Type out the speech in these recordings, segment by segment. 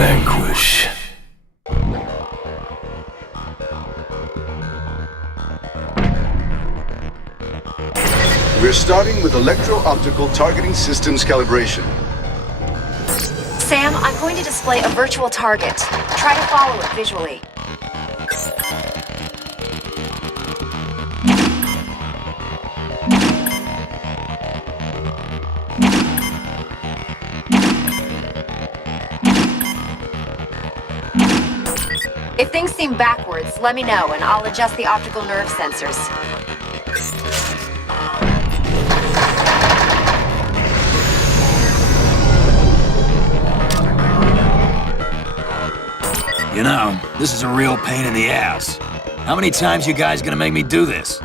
Vanquish. We're starting with electro-optical targeting systems calibration. Sam, I'm going to display a virtual target. Try to follow it visually. If things seem backwards, let me know and I'll adjust the optical nerve sensors. You know, this is a real pain in the ass. How many times you guys gonna make me do this?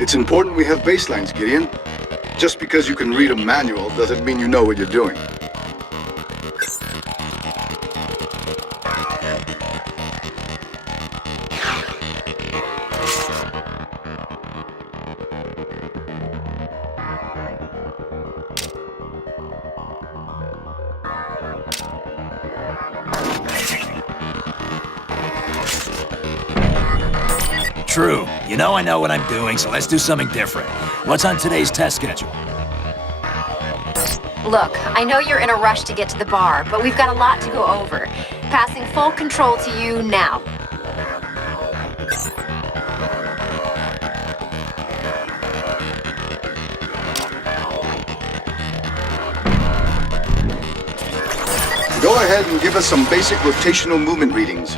It's important we have baselines, Gideon. Just because you can read a manual doesn't mean you know what you're doing. True. You know I know what I'm doing, so let's do something different. What's on today's test schedule? Look, I know you're in a rush to get to the bar, but we've got a lot to go over. Passing full control to you now. Go ahead and give us some basic rotational movement readings.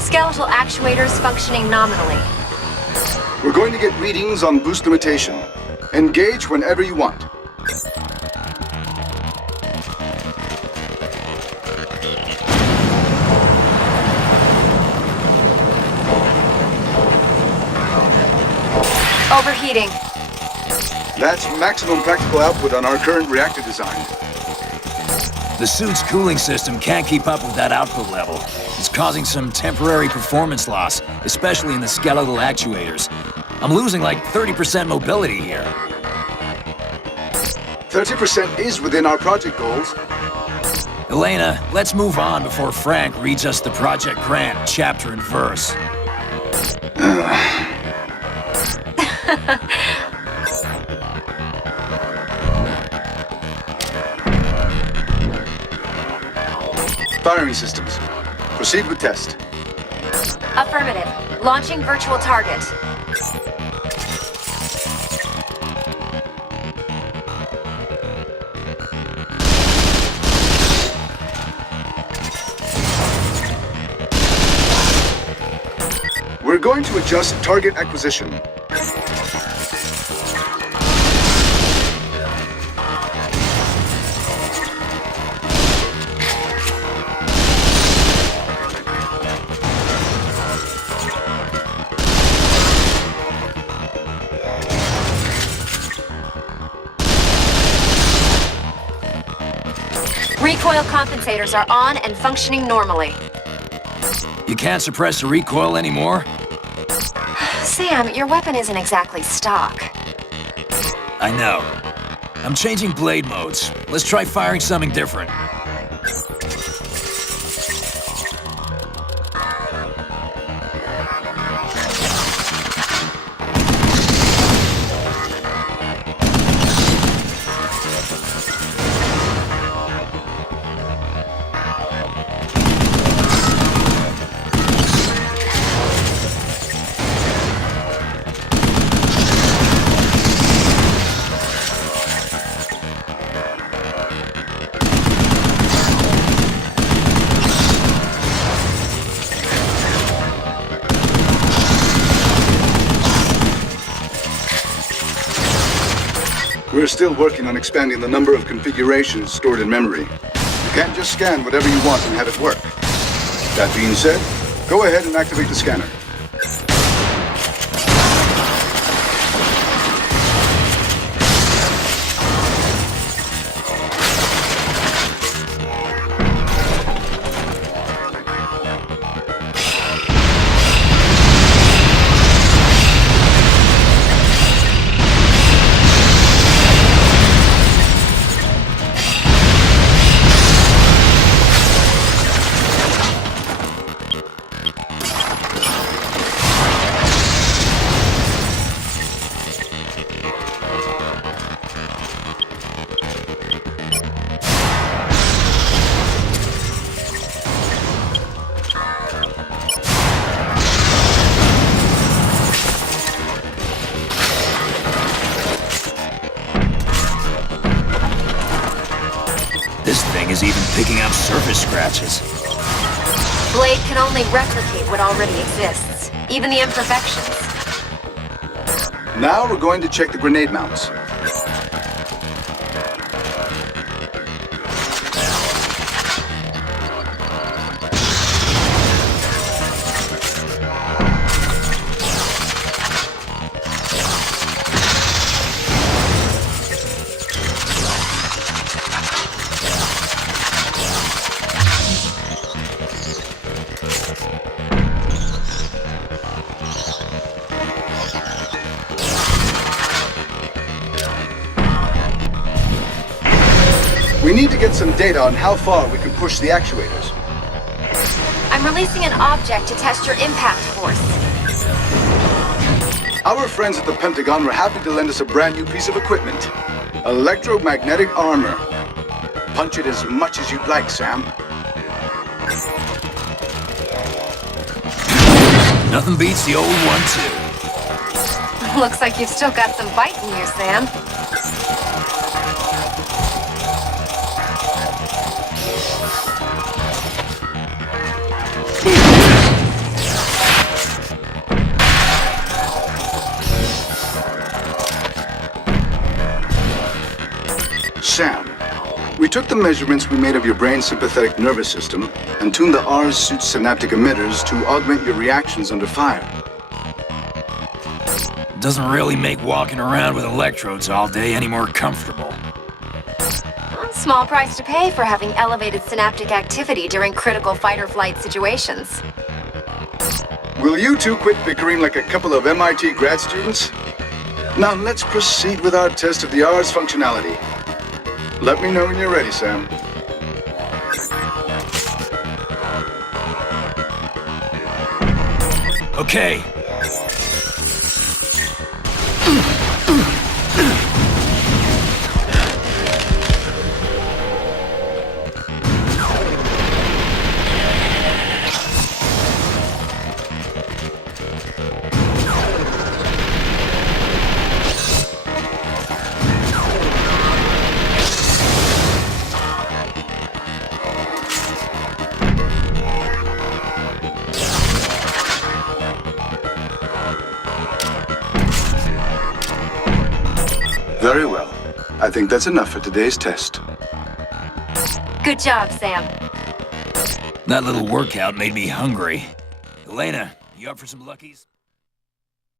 Skeletal actuators functioning nominally. We're going to get readings on boost limitation. Engage whenever you want. Overheating. That's maximum practical output on our current reactor design. The suit's cooling system can't keep up with that output level. It's causing some temporary performance loss, especially in the skeletal actuators. I'm losing like 30% mobility here. 30% is within our project goals. Elena, let's move on before Frank reads us the Project Grant chapter and verse. Firing systems. Proceed with test. Affirmative. Launching virtual target. We're going to adjust target acquisition. Recoil compensators are on and functioning normally. You can't suppress the recoil anymore? Sam, your weapon isn't exactly stock. I know. I'm changing blade modes. Let's try firing something different. We're still working on expanding the number of configurations stored in memory. You can't just scan whatever you want and have it work. That being said, go ahead and activate the scanner. This thing is even picking up surface scratches. Blade can only replicate what already exists, even the imperfections. Now we're going to check the grenade mounts. We need to get some data on how far we can push the actuators. I'm releasing an object to test your impact force. Our friends at the Pentagon were happy to lend us a brand new piece of equipment. Electromagnetic armor. Punch it as much as you'd like, Sam. Nothing beats the old 1-2. Looks like you've still got some bite in you, Sam. Sam, we took the measurements we made of your brain's sympathetic nervous system and tuned the R's suit's synaptic emitters to augment your reactions under fire. Doesn't really make walking around with electrodes all day any more comfortable. Small price to pay for having elevated synaptic activity during critical fight-or-flight situations. Will you two quit bickering like a couple of MIT grad students? Now let's proceed with our test of the R's functionality. Let me know when you're ready, Sam. Okay. Very well. I think that's enough for today's test. Good job, Sam. That little workout made me hungry. Elena, you up for some Luckies?